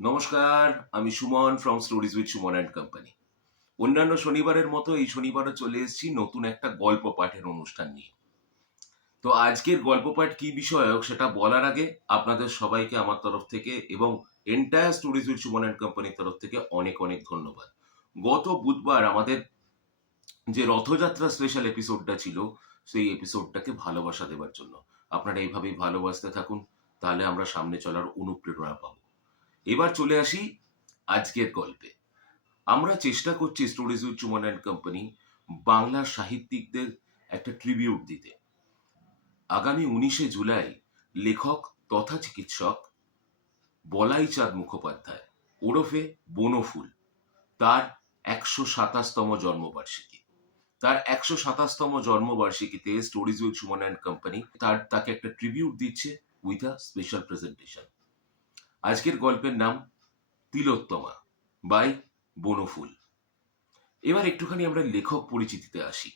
নমস্কার, আমি Suman from stories with Suman and company. অন্যান্য শনিবারের মতো এই শনিবারও চলে এসেছি নতুন একটা গল্প পাঠের অনুষ্ঠান নিয়ে। তো আজকের গল্প পাঠ কি বিষয়ক সেটা বলার আগে আপনাদের সবাইকে আমার তরফ থেকে এবং entire stories with Suman and কোম্পানির তরফ থেকে অনেক অনেক ধন্যবাদ। গত বুধবার আমাদের যে রথযাত্রা স্পেশাল এপিসোডটা ছিল, সেই এপিসোডটাকে ভালোবাসা দেওয়ার জন্য। আপনারা এইভাবেই ভালোবাসতে থাকুন, তাহলে আমরা সামনে চলার অনুপ্রেরণা পাবো। এবার চলে আসি আজকের গল্পে। আমরা চেষ্টা করছি stories with Suman and company বাংলার সাহিত্যিকদের একটা ট্রিবিউট দিতে। আগামী 19শে জুলাই লেখক তথা চিকিৎসক বলাই চাঁদ মুখোপাধ্যায় ওরফে বনফুল, তার 127তম জন্মবার্ষিকী। তার 127তম জন্মবার্ষিকীতে stories with Suman and company তাকে একটা ট্রিবিউট দিচ্ছে উইথ আ স্পেশাল প্রেজেন্টেশন। আজকের গল্পের নাম তিলোত্তমা বাই বনফুল। এবার একটুখানি আমরা লেখক পরিচিতিতে আসি।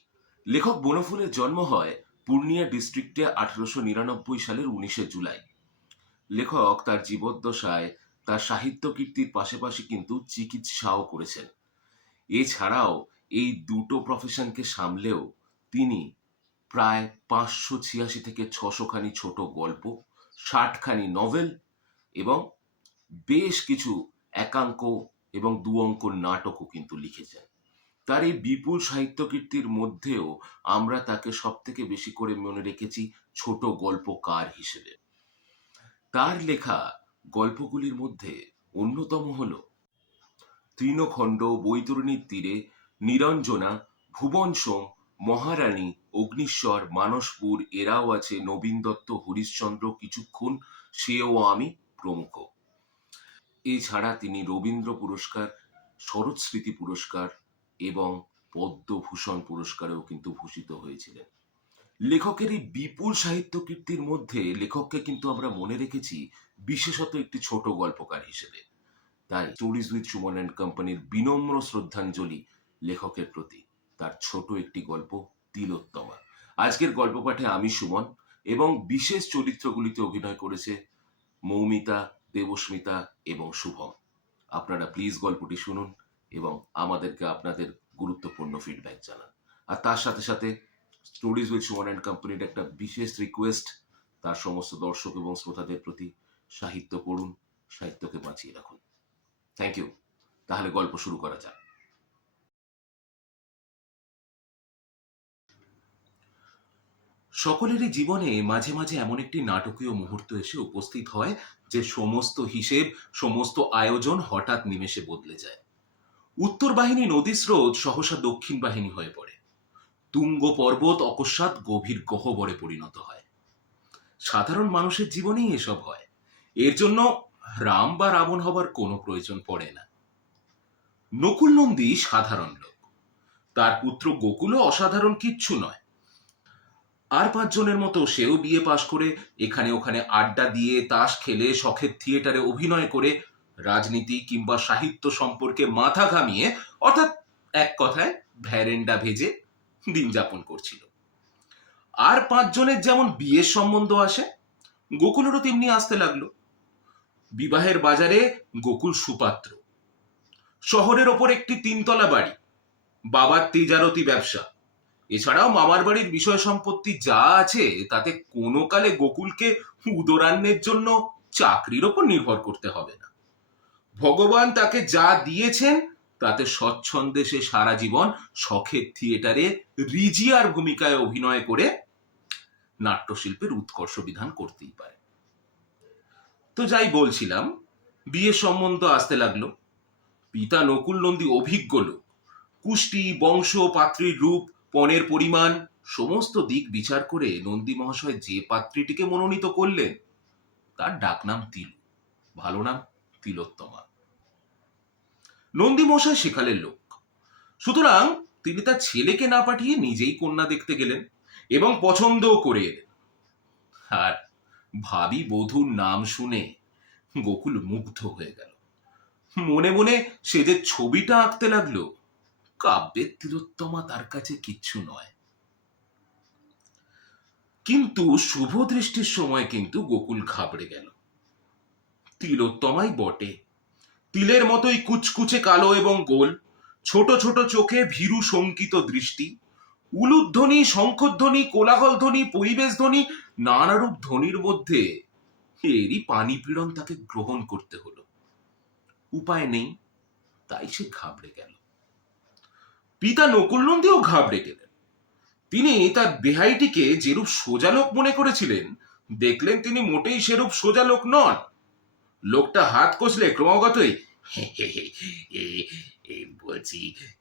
লেখক বনফুলের জন্ম হয় পূর্ণিয়া ডিস্ট্রিক্টে 1899 সালের 19শে জুলাই। লেখক তার জীবদ্দশায় তার সাহিত্য কীর্তির পাশাপাশি কিন্তু চিকিৎসাও করেছেন। এছাড়াও এই দুটো প্রফেশনকে সামলেও তিনি প্রায় 586 থেকে 600 খানি ছোট গল্প, 60 খানি নভেল এবং বেশ কিছু একাঙ্ক এবং দু অঙ্ক নাটকও কিন্তু লিখেছেন। তার এই বিপুল সাহিত্য কীর্তির মধ্যেও আমরা তাকে সব থেকে বেশি করে মনে রেখেছি ছোট গল্পকার হিসেবে। তার লেখা গল্পগুলির মধ্যে অন্যতম হল তৃণখণ্ড, বৈতরণীর তীরে, নিরঞ্জনা, ভুবন সোম, মহারানী, অগ্নিশ্বর, মানসপুর, এরাও আছে, নবীন দত্ত, হরিশ্চন্দ্র, কিছুক্ষণ, সেও আমি প্রমুখ। এছাড়া তিনি রবীন্দ্র পুরস্কার, শরৎ স্মৃতি পুরস্কার এবং পদ্মভূষণ পুরস্কারেও কিন্তু ভূষিত হয়েছিলেন। লেখকের এই বিপুল সাহিত্য কীর্তির মধ্যে লেখককে কিন্তু আমরা মনে রেখেছি বিশেষত একটি ছোট গল্পকার হিসেবে। তাই স্টোরিজ উইথ সুমন অ্যান্ড কোম্পানির বিনম্র শ্রদ্ধাঞ্জলি লেখকের প্রতি, তার ছোট একটি গল্প তিলোত্তমা। আজকের গল্প পাঠে আমি সুমন এবং বিশেষ চরিত্রগুলিতে অভিনয় করেছে মৌমিতা, দেবস্মিতা এবং শুভম। আপনারা প্লিজ গল্পটি শুনুন এবং আমাদেরকে আপনাদের গুরুত্বপূর্ণ ফিডব্যাক জানান। আর তার সাথে সাথে স্টোরিজ উইথ সুমন অ্যান্ড কোম্পানির একটা বিশেষ রিকোয়েস্ট তার সমস্ত দর্শক এবং শ্রোতাদের প্রতি, সাহিত্য পড়ুন, সাহিত্যকে বাঁচিয়ে রাখুন। Thank you. তাহলে গল্প শুরু করা যাক। সকলেরই জীবনে মাঝে মাঝে এমন একটি নাটকীয় মুহূর্ত এসে উপস্থিত হয় যে সমস্ত হিসেব, সমস্ত আয়োজন হঠাৎ নিমেষে বদলে যায়। উত্তর বাহিনী নদী স্রোত সহসা দক্ষিণ বাহিনী হয়ে পড়ে। তুঙ্গ পর্বত অকস্মাৎ গভীর গহ্বরে পরিণত হয়। সাধারণ মানুষের জীবনেই এসব হয়। এর জন্য রাম বা রাবণ হবার কোনো প্রয়োজন পড়ে না। নকুল নন্দী সাধারণ লোক, তার পুত্র গোকুলও অসাধারণ কিচ্ছু নয়। আর 5 জনের মতো সেও বিএ পাশ করে এখানে ওখানে আড্ডা দিয়ে, তাস খেলে, শখের থিয়েটারে অভিনয় করে, রাজনীতি কিংবা সাহিত্য সম্পর্কে মাথা ঘামিয়ে, অর্থাৎ এক কথায় ভ্যারেন্ডা ভেজে দিন যাপন করছিল। আর 5 জনের যেমন বিয়ের সম্বন্ধ আসে, গোকুলেরও তেমনি আসতে লাগলো। বিবাহের বাজারে গোকুল সুপাত্র। শহরের ওপর একটি 3 তলা বাড়ি, বাবার তেজারতি ব্যবসা। এছাড়াও মামার বাড়ির বিষয় সম্পত্তি যা আছে তাতে কোনো কালে গোকুলকে উদরান্নের জন্য চাকরির ওপর নির্ভর করতে হবে না। ভগবান তাকে যা দিয়েছেন তাতে স্বচ্ছন্দে সে সারা জীবন শখের থিয়েটারে রিজিয়ার ভূমিকায় অভিনয় করে নাট্যশিল্পের উৎকর্ষ বিধান করতেই পারে। তো যাই বলছিলাম, বিয়ের সম্বন্ধ আসতে লাগলো। পিতা নকুল নন্দী অভিজ্ঞ লোক। কুষ্টি, বংশ, পাত্রীর রূপ, পণের পরিমাণ সমস্ত দিক বিচার করে নন্দী মহাশয় যে পাত্রীটিকে মনোনীত করলেন তার ডাকনাম তিলু, ভালো নাম তিলোত্তমা। নন্দী মশাই সেকালের লোক, সুতরাং তিনি তার ছেলেকে না পাঠিয়ে নিজেই কন্যা দেখতে গেলেন এবং পছন্দও করে এলেন। আর ভাবি বধূর নাম শুনে গোকুল মুগ্ধ হয়ে গেল। মনে মনে সে যে ছবিটা আঁকতে লাগলো, কাব্যের তিলোত্তমা তার কাছে কিচ্ছু নয়। কিন্তু শুভ দৃষ্টির সময় কিন্তু গোকুল ঘাবড়ে গেল। তিলোত্তমাই বটে, তিলের মতোই কুচকুচে কালো এবং গোল, ছোট ছোট চোখে ভীরু শঙ্কিত দৃষ্টি, উলুধ্বনি, শঙ্খধ্বনি, কোলাহলধ্বনি, পরিবেশধ্বনি, নানারূপ ধ্বনির মধ্যে এরই পানি পীড়ন তাকে গ্রহণ করতে হলো। উপায় নেই, তাই সে ঘাবড়ে গেল। পিতা নকুল নন্দীও ঘাবড়ে গেলেন। তিনি তার বেহাইটিকে যেরূপ সোজা লোক মনে করেছিলেন, দেখলেন তিনি মোটেই সেরূপ সোজা লোক নন। লোকটা হাত কষলে ক্রমাগতই বলছি,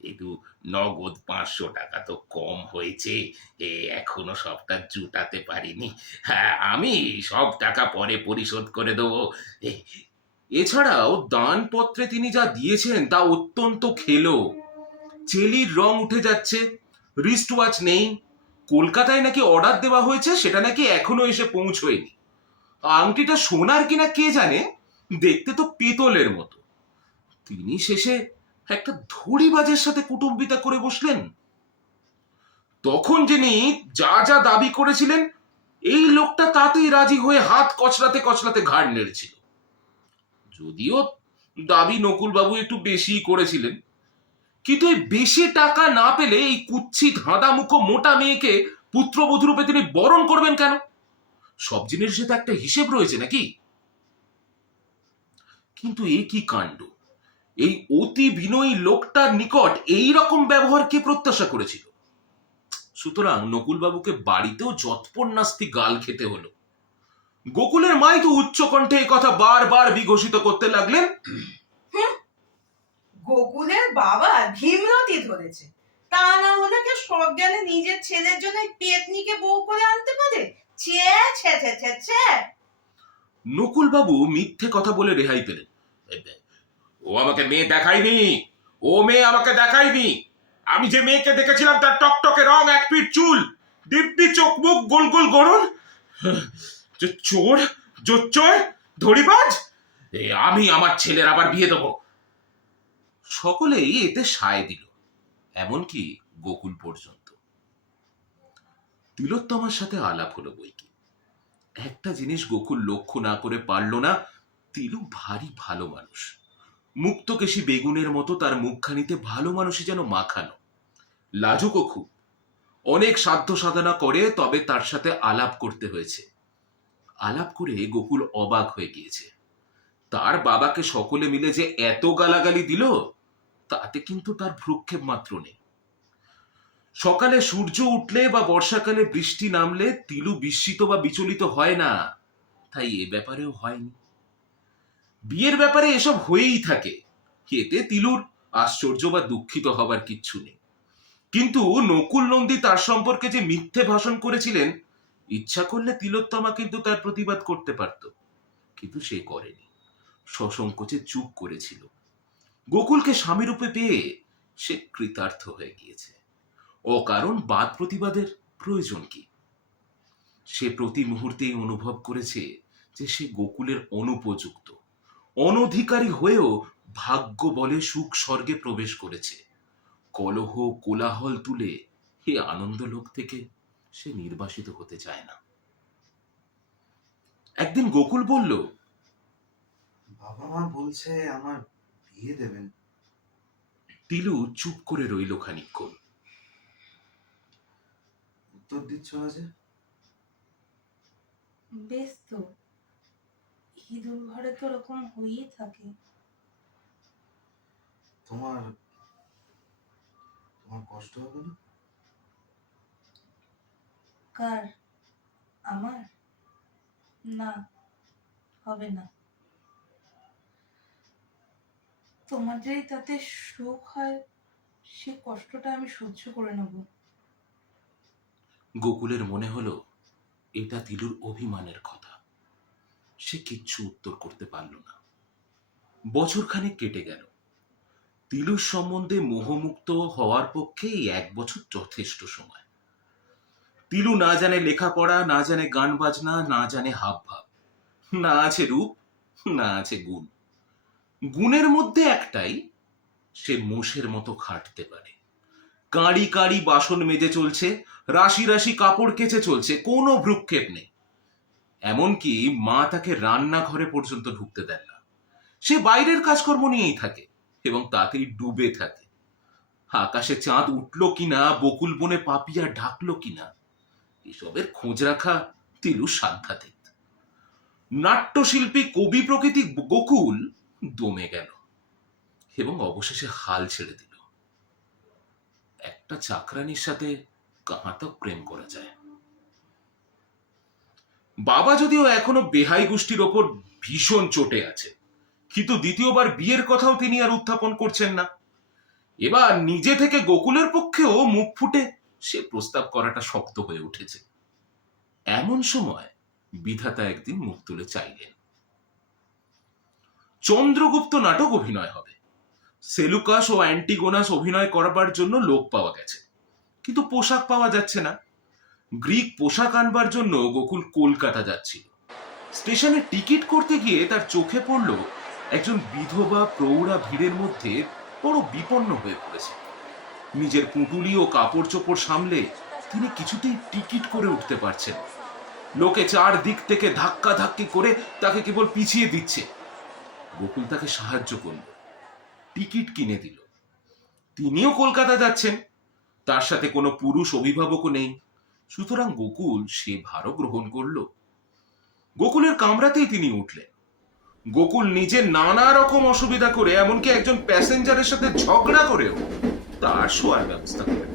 একটু নগদ 500 টাকা তো কম হয়েছে, এখনো সবটা জুটাতে পারিনি। হ্যাঁ, আমি সব টাকা পরে পরিশোধ করে দেবো। এছাড়াও দানপত্রে তিনি যা দিয়েছেন তা অত্যন্ত খেলো। চেলির রং উঠে যাচ্ছে, রিস্ট ওয়াচ নেই, কলকাতায় নাকি অর্ডার দেওয়া হয়েছে, সেটা নাকি এখনো এসে পৌঁছয়নি। আংটিটা সোনার কিনা কে জানে, দেখতে তো পিতলের মতো। তিনি শেষে একটা ধড়িবাজের সাথে কুটুম্বিতা করে বসলেন। তখন যিনি যা যা দাবি করেছিলেন, এই লোকটা তাতেই রাজি হয়ে হাত কচলাতে কচলাতে ঘাড় নেড়েছিল। যদিও দাবি নকুলবাবু একটু বেশি করেছিলেন, কিন্তু এই বেশি টাকা না পেলে এই কুৎসিত হাঁদামুখো মোটা মেয়েকে পুত্রবধূরূপে তিনি বরণ করবেন কেন? সব জিনিসের তো একটা হিসেব রয়েছে নাকি? কিন্তু এ কি কাণ্ড! এই অতি বিনয়ী লোকটার নিকট এই রকম ব্যবহার কে প্রত্যাশা করেছিল? সুতরাং নকুলবাবুকে বাড়িতেও যৎপন্যাস্তি গাল খেতে হলো। গোকুলের মাই তো উচ্চ কণ্ঠে এই কথা বারবার বিঘোষিত করতে লাগলেন। গোকুলের বাবা ভীমরতি ধরেছে, তা না হলে কি সজ্ঞানে নিজের ছেলের জন্য পেতনিকে বউ করে আনতে পারে? ছে ছে ছে ছে ছে। নকুলবাবু মিথ্যে কথা বলে রেহাই পেলেন। ও আমাকে মেয়ে দেখায়নি, ও মেয়ে আমাকে দেখায়নি। আমি যে মেয়েকে দেখেছিলাম তার টকটকে রং, এক পিঠ চুল, দিব্যি চোখ মুখ, গোল গোল গড়ন। চোর, জোচ্চর, ধড়িবাজ, আমি আমার ছেলের আবার বিয়ে দেবো। সকলেই এতে সায় দিল, এমনকি গোকুল পর্যন্ত। তিলোত্তমার সাথে আলাপ হলো বইকি। একটা জিনিস গোকুল লক্ষ্য না করে পারল না, তিলু ভারী ভালো মানুষ। মুক্তকেশী বেগুনের মতো তার মুখখানিতে ভালো মানুষই যেন মাখানো। লাজুকও খুব, অনেক সাধ্য সাধনা করে তবে তার সাথে আলাপ করতে হয়েছে। আলাপ করে গোকুল অবাক হয়ে গিয়েছে। তার বাবাকে সকলে মিলে যে এত গালাগালি দিল, তাতে কিন্তু তার ভ্রুক্ষেপ মাত্র নেই। সকালে সূর্য উঠলে বা বর্ষাকালে বৃষ্টি নামলে তিলু বিস্মিত বা বিচলিত হয় না, তাই এ ব্যাপারেও হয়নি। বিয়ের ব্যাপারে এসব হয়েই থাকে, এতে তিলুর আশ্চর্য বা দুঃখিত হবার কিচ্ছু নেই। কিন্তু নকুল নন্দী তার সম্পর্কে যে মিথ্যে ভাষণ করেছিলেন, ইচ্ছা করলে তিলোত্তমা কিন্তু তার প্রতিবাদ করতে পারত, কিন্তু সে করেনি। সসংকোচে চুপ করেছিল। গোকুলকে স্বামীরূপে পেয়ে সে কৃতার্থ হয়ে গিয়েছে। অকারণ বাদ প্রতিবাদের প্রয়োজন কি? সে প্রতি মুহূর্তেই অনুভব করেছে যে সে গোকুলের অনুপযুক্ত, অনধিকারী হয়েও ভাগ্য বলে সুখ স্বর্গে প্রবেশ করেছে। কলহ কোলাহল তুলে এই আনন্দ লোক থেকে সে নির্বাসিত হতে চায় না। একদিন গোকুল বলল, বাবা মা বলছে আমার বিয়ে দেবেন। তিলু চুপ করে রইল খানিকক্ষণ। উত্তর দিচ্ছ না যে? বেশ তো, ইঁদুর ঘরে তো ওরকম হয়েই থাকে। তোমার তোমার কষ্ট হবে না? কার? আমার? না, হবে না। তোমার যদি তাতে সুখ হয়, সে কষ্টটা আমি সহ্য করে নেব। গোকুলের মনে হলো এটা তিলুর অভিমানের কথা। সে কিচ্ছু উত্তর করতে পারল না। বছরখানেক কেটে গেল। তিলুর সম্বন্ধে মোহমুক্ত হওয়ার পক্ষে এই 1 বছর যথেষ্ট সময়। তিলু না জানে লেখাপড়া, না জানে গান বাজনা, না জানে হাব ভাব, না আছে রূপ, না আছে গুণ। গুণের মধ্যে একটাই, সে মোষের মতো খাটতে পারে। কাঁড়ি কাঁড়ি বাসন মেজে চলছে, রাশি রাশি কাপড় কেচে চলছে, কোনো ভ্রুক্ষেপ নেই। এমনকি মা তাকে রান্নাঘরে পর্যন্ত ঢুকতে দেন না। সে বাইরের কাজকর্ম নিয়েই থাকে এবং তাতেই ডুবে থাকে। আকাশে চাঁদ উঠল কিনা, বকুল বনে পাপিয়া ঢাকলো কিনা, এসবের খোঁজ রাখা তিলুর সাধ্যাতীত। নাট্যশিল্পী কবি প্রকৃতি গোকুল দমে গেল এবং অবশেষে হাল ছেড়ে দিল। একটা চাকরানির সাথে কাহাতক প্রেম করা যায়। বাবা যদিও এখনো বেহাই গোষ্ঠীর ওপর ভীষণ চটে আছে, কিন্তু দ্বিতীয়বার বিয়ের কথাও তিনি আর উত্থাপন করছেন না। এবার নিজে থেকে গোকুলের পক্ষেও মুখ ফুটে সে প্রস্তাব করাটা শক্ত হয়ে উঠেছে। এমন সময় বিধাতা একদিন মুখ তুলে চাইলেন। চন্দ্রগুপ্ত নাটক অভিনয় হবে। সেলুকাস ও অ্যান্টিগোনাস অভিনয় করবার জন্য লোক পাওয়া গেছে, কিন্তু পোশাক পাওয়া যাচ্ছে না। গ্রিক পোশাক আনবার জন্য গোকুল কলকাতা যাচ্ছিল। স্টেশনে টিকিট করতে গিয়ে তার চোখে পড়ল একজন বিধবা প্রৌঢ়া ভিড়ের মধ্যে বড় বিপন্ন হয়ে পড়েছে। নিজের পুঁটুলি ও কাপড় চোপড় সামলে তিনি কিছুতেই টিকিট করে উঠতে পারছেন। লোকে চারদিক থেকে ধাক্কা ধাক্কি করে তাকে কেবল পিছিয়ে দিচ্ছে। গোকুল তাকে সাহায্য করল, টিকিট কিনে দিল। তিনিও কলকাতা যাচ্ছেন, তার সাথে কোনো পুরুষ অভিভাবকও নেই, সুতরাং গোকুল সে ভারও গ্রহণ করল। গোকুলের কামরাতেই তিনি উঠলেন। গোকুল নিজে নানা রকম অসুবিধা করে, এমনকি একজন প্যাসেঞ্জারের সাথে ঝগড়া করেও তার শোয়ার ব্যবস্থা করেন।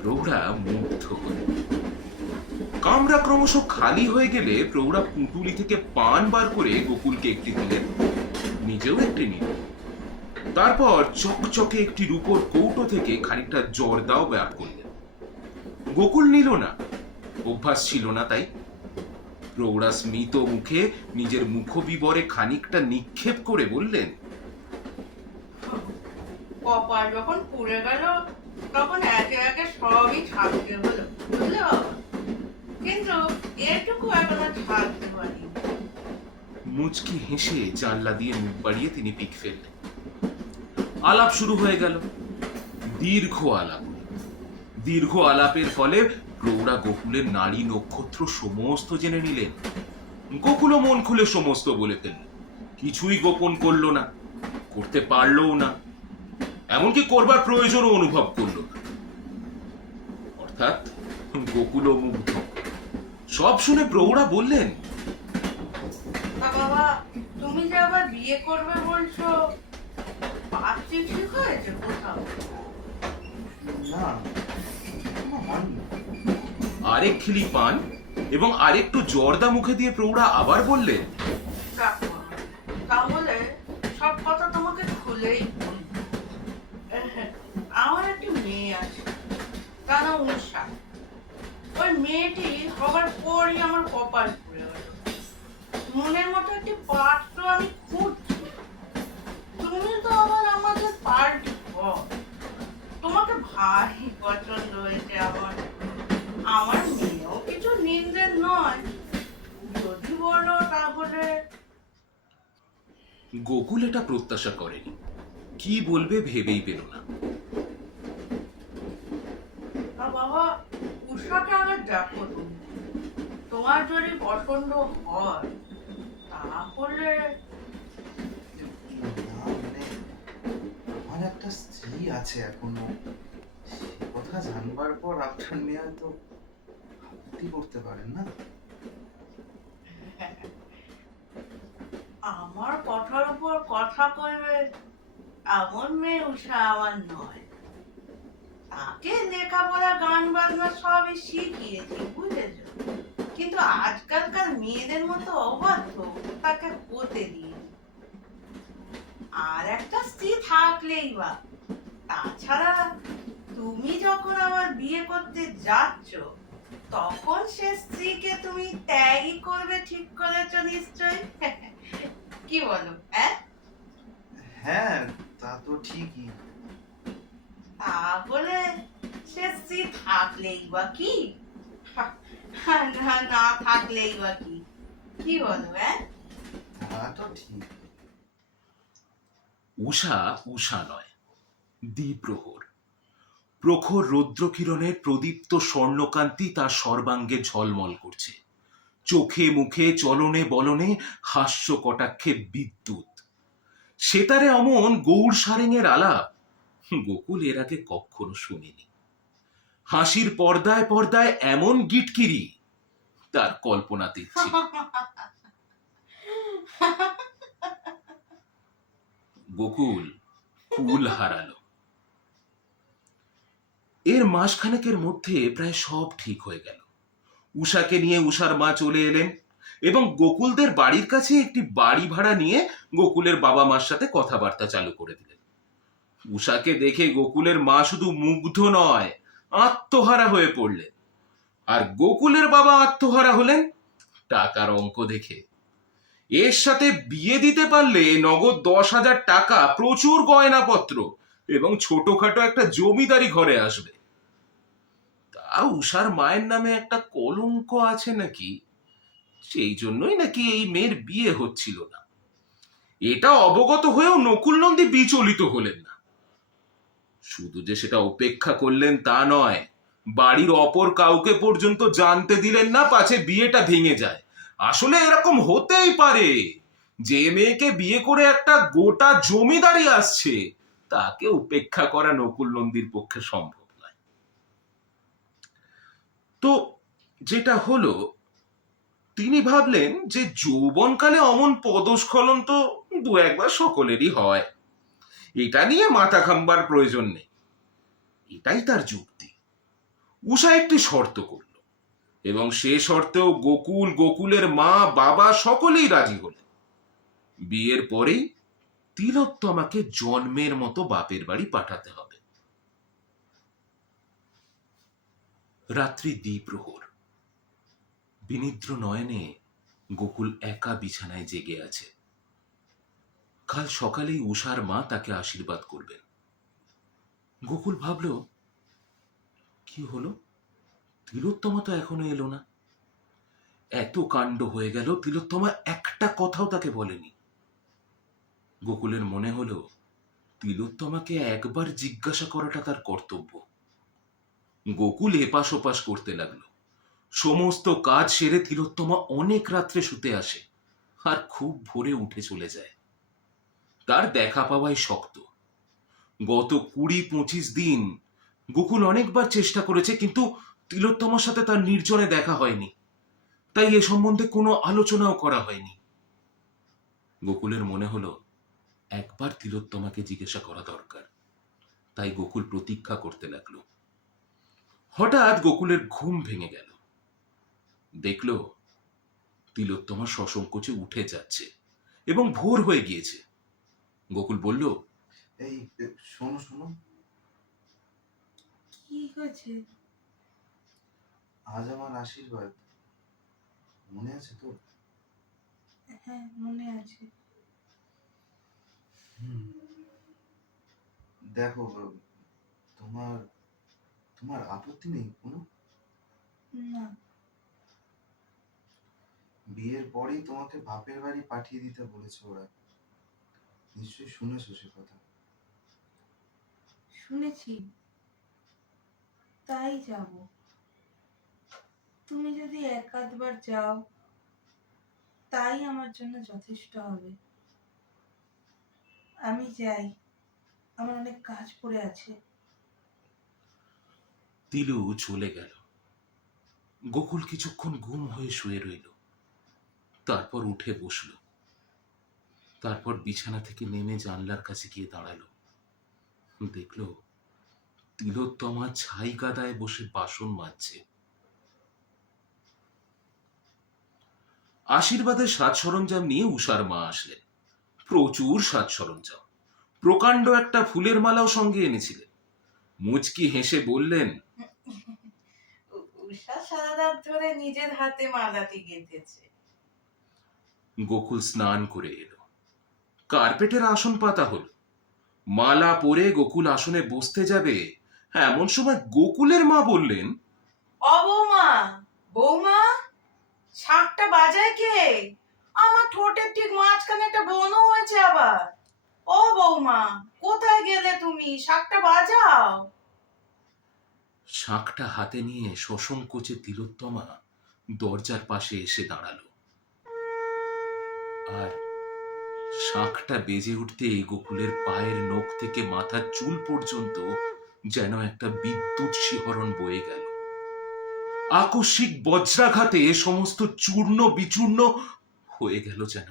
প্রৌঢ়া মুগ্ধ হলেন। কামরা ক্রমশ খালি হয়ে গেলে প্রৌঢ়া পুঁটুলি থেকে পান বার করে গোকুলকে একটি দিলেন, নিজেও একটি নিলেন। তারপর চকচকে একটি রূপোর কৌটো থেকে খানিকটা জর্দাও বের করলেন। গোকুল নিল না, অভ্যাস ছিল না তাই। প্রৌঢ়া স্মিত মুখে নিজের মুখবিবরে খানিকটা নিক্ষেপ করে বললেন, কপাল যখন পুড়ে গেল তখন একে একে সবই ছাড়তে হলো, বুঝলে বাবা? কিন্তু এটুকু এখনো ছাড়তে পারি। মুচকি হেসে জানলা দিয়ে মুখ বাড়িয়ে তিনি পিক ফেললেন। আলাপ শুরু হয়ে গেল। দীর্ঘ আলাপ। দীর্ঘ আলাপের ফলে প্রৌঢ়া গোকুলের নারী নক্ষত্র সমস্ত জেনে নিলেন। গোকুলও মন খুলে সমস্ত বলে ফেলল, কিছুই গোপন করলো না, করতে পারলও না, এমনকি করবার প্রয়োজনও অনুভব করলো না। অর্থাৎ গোকুলও মুগ্ধ। সব শুনে প্রৌঢ়া বললেন, বাবা, তুমি যে আবার বিয়ে করবে বলছো, পাত্রী ঠিক হয়েছে কোথাও? না, এখনো হয়নি। আরেক খিলি পান এবং আরেকটু জর্দা মুখে দিয়ে প্রৌঢ়া আবার বললেন, দেখো, তাহলে সব কথা তোমাকে খুলেই বলি। আমার একটি মেয়ে আছে, তার নাম উষা। ওই মেয়েটি হবার পরই আমার কপাল পুড়ে গেল। মনের মতো একটি পাত্র আমি খুঁজছি। তুমি তো আবার আমাদের পার্টি বর, তোমাকে ভারী পছন্দ হয়েছে আমার। আমার মেয়েও কিছু নিন্দের নয়, যদি বলো তাহলে। গোকুল এটা প্রত্যাশা করেনি, কি বলবে ভেবেই পেল না। বাবা, উষাকে আগে দেখো তুমি, তোমার যদি পছন্দ হয় তাহলে। না মানে, আমার একটা স্ত্রী আছে এখনো। সে কথা জানবার পর আপনার মেয়ে হয়তো আপত্তি করতে পারেন না। আমার কথার উপর কথা কইবে এমন মেয়ে উষা আমার নয়। তাকে লেখাপড়া গান বাজনা সবই শিখিয়েছি, বুঝেছো? কিন্তু আজকালকার মেয়েদের মতো অবাধ্য তাকে হতে দিয়ে। আর একটা স্ত্রী থাকলেই বা, তাছাড়া তুমি যখন আবার বিয়ে করতে যাচ্ছ তখন সে স্ত্রীকে তুমি ত্যাগই করবে ঠিক করেছো নিশ্চয়? কি বলো? হ্যাঁ, তা তো ঠিকই। তাহলে সে স্ত্রী থাকলেই বা কি, না না থাকলেই বা কি, কি বলো? তা তো ঠিক। উষা উষা নয়, দ্বিপ্রহর। প্রখর রৌদ্রকিরণের প্রদীপ্ত স্বর্ণকান্তি তার সর্বাঙ্গে ঝলমল করছে। চোখে মুখে চলনে বলনে হাস্য কটাক্ষে বিদ্যুৎ। সেতারে অমন গৌড় সারেঙের আলাপ গোকুল এর আগে কখনো শুনেনি। হাসির পর্দায় পর্দায় এমন গিটকিরি তার কল্পনাতীত ছিল। গোকুল কুল হারালো। এর মাসখানেকের মধ্যে প্রায় সব ঠিক হয়ে গেল। উষাকে নিয়ে উষার মা চলে এলেন এবং গোকুলদের বাড়ির কাছে একটি বাড়ি ভাড়া নিয়ে গোকুলের বাবা মার সাথে কথাবার্তা চালু করে দিলেন। উষাকে দেখে গোকুলের মা শুধু মুগ্ধ নয়, আত্মহারা হয়ে পড়লেন। আর গোকুলের বাবা আত্মহারা হলেন টাকার অঙ্ক দেখে। এর সাথে বিয়ে দিতে পারলে নগদ 10,000 টাকা, প্রচুর গয়নাপত্র এবং ছোটখাটো একটা জমিদারি ঘরে আসবে। তা উষার মায়ের নামে একটা কলঙ্ক আছে নাকি, সেই জন্যই নাকি এই মেয়ের বিয়ে হচ্ছিল না। এটা অবগত হয়েও নকুল নন্দী বিচলিত হলেন না। শুধু যে সেটা উপেক্ষা করলেন তা নয়, বাড়ির অপর কাউকে পর্যন্ত জানতে দিলেন না, পাছে বিয়েটা ভেঙে যায়। আসলে এরকম হতেই পারে, যে মেয়েকে বিয়ে করে একটা গোটা জমিদারি আসছে তাকে উপেক্ষা করা নকুল নন্দীর পক্ষে সম্ভব নয়। তো যেটা হলো, তিনি ভাবলেন যে যৌবনকালে অমন পদস্খলন তো দু একবার সকলেরই হয়, এটা নিয়ে মাথা ঘামবার প্রয়োজন নেই। এটাই তার যুক্তি। উষা একটি শর্ত করল এবং সে শর্তেও গোকুল, গোকুলের মা, বাবা সকলেই রাজি হলেন। বিয়ের পরেই তিলোত্তমাকে জন্মের মতো বাপের বাড়ি পাঠাতে হবে। রাত্রি দ্বিপ্রহর। বিনিদ্র নয়নে গোকুল একা বিছানায় জেগে আছে। কাল সকালেই উষার মা তাকে আশীর্বাদ করবেন। গোকুল ভাবল, কি হলো, তিলোত্তমা তো এখনো এলো না। এত কাণ্ড হয়ে গেল, তিলোত্তমা একটা কথাও তাকে বলেনি। গোকুলের মনে হলো তিলোত্তমাকে একবার জিজ্ঞাসা করাটা তার কর্তব্য। গোকুল এপাশ ওপাশ করতে লাগলো। সমস্ত কাজ সেরে তিলোত্তমা অনেক রাত্রে শুতে আসে আর খুব ভোরে উঠে চলে যায়। তার দেখা পাওয়াই শক্ত। গত 20-25 দিন গোকুল অনেকবার চেষ্টা করেছে, কিন্তু তিলোত্তমার সাথে তার নির্জনে দেখা হয়নি। তাই এ সম্বন্ধে কোনো আলোচনাও করা হয়নি। গোকুলের মনে হলো একবার তিলোত্তমাকে জিজ্ঞাসা করা দরকার। তাই গোকুল প্রতীক্ষা করতে লাগলো। হঠাৎ গোকুলের ঘুম ভেঙে গেল। দেখল তিলোত্তমা সসংকোচে উঠে যাচ্ছে এবং ভোর হয়ে গিয়েছে। গোকুল বলল, এই শোনো শোনো, কি হয়েছে? আজ আমার আশীর্বাদ, মনে আছে তো? হ্যাঁ, মনে আছে। দেখো, তোমার তোমার আপত্তি নেই কোনো? না। বিয়ের পরেই তোমাকে বাপের বাড়ি পাঠিয়ে দিতে বলেছে ওরা, নিশ্চয়ই শুনেছো সে কথা। শুনেছি, তাই যাব। তুমি যদি একাধবার যাও তাই আমার জন্য যথেষ্ট হবে। আমি যাই, আমার অনেক কাজ পড়ে আছে। তিলু চলে গেল। গোকুল কিছুক্ষণ গুম হয়ে শুয়ে রইল, তারপর উঠে বসল। তারপর বিছানা থেকে নেমে জানলার কাছে গিয়ে দাঁড়ালো। দেখল তিলোত্তমা ছাই কাদায় বসে বাসন মাজছে। আশীর্বাদের সাজ সরঞ্জাম নিয়ে উষার মা আসলেন। প্রচুর সাজ সরঞ্জাম, প্রকাণ্ড একটা ফুলের মালাও সঙ্গে এনেছিলেন। মুচকি হেসে বললেন, উষা সারা রাত ধরে নিজের হাতে মালাটি গেঁথেছে। গোকুল স্নান করে এলো। কার্পেটের আসন পাতা হলো। মালা পরে গোকুল আসনে বসতে যাবে, এমন সময় গোকুলের মা বললেন, ও বৌমা, বৌমা, শাঁখটা বাজায় কে? আমার ঠোঁটের ঠিক মাঝখানে একটা ব্রণ হয়েছে আবার। ও বৌমা, কোথায় গেলে তুমি? শাঁখটা বাজাও। শাঁখটা হাতে নিয়ে সসংকোচে তিলোত্তমা দরজার পাশে এসে দাঁড়ালো। আর শাঁখটা বেজে উঠতে গোকুলের পায়ের নখ থেকে মাথার চুল পর্যন্ত যেন একটা বিদ্যুৎ শিহরণ বয়ে গেল। আকস্মিক বজ্রাঘাতে সমস্ত চূর্ণ বিচূর্ণ হয়ে গেল যেন।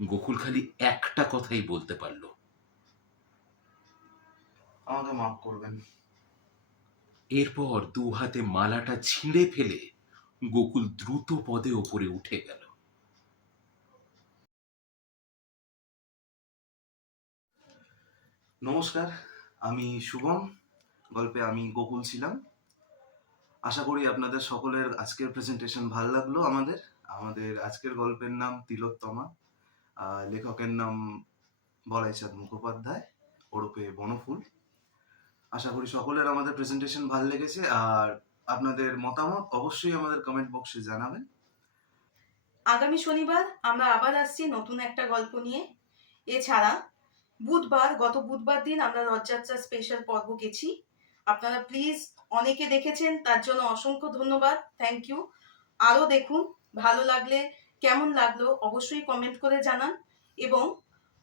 গোকুল খালি একটা কথাই বলতে পারল, আমাকে মাফ করবেন। এরপর দু হাতে মালাটা ছিঁড়ে ফেলে গোকুল দ্রুত পদে ওপরে উঠে গেল। নমস্কার, আমি শুভম। গল্পে আমি গোকুল ছিলাম। আশা করি আপনাদের সকলের আজকের প্রেজেন্টেশন ভালো লাগলো। আমাদের আজকের গল্পের নাম তিলোত্তমা। লেখকের নাম বলাইচাঁদ মুখোপাধ্যায়, ওরফে বনফুল। আশা করি সকলের আমাদের প্রেজেন্টেশন ভালো লেগেছে, আর আপনাদের মতামত অবশ্যই আমাদের কমেন্ট বক্সে জানাবেন। আগামী শনিবার আমরা আবার আসছি নতুন একটা গল্প নিয়ে। এছাড়া গত বুধবার দিন আমরা রথযাত্রা স্পেশাল পর্ব গেছি। আপনারা প্লিজ, অনেকে দেখেছেন তার জন্য অসংখ্য ধন্যবাদ, থ্যাংক ইউ। আরও দেখুন, ভালো লাগলে কেমন লাগলো অবশ্যই কমেন্ট করে জানান। এবং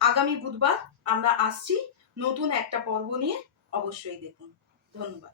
আগামী বুধবার আমরা আসছি নতুন একটা পর্ব নিয়ে, অবশ্যই দেখুন। ধন্যবাদ।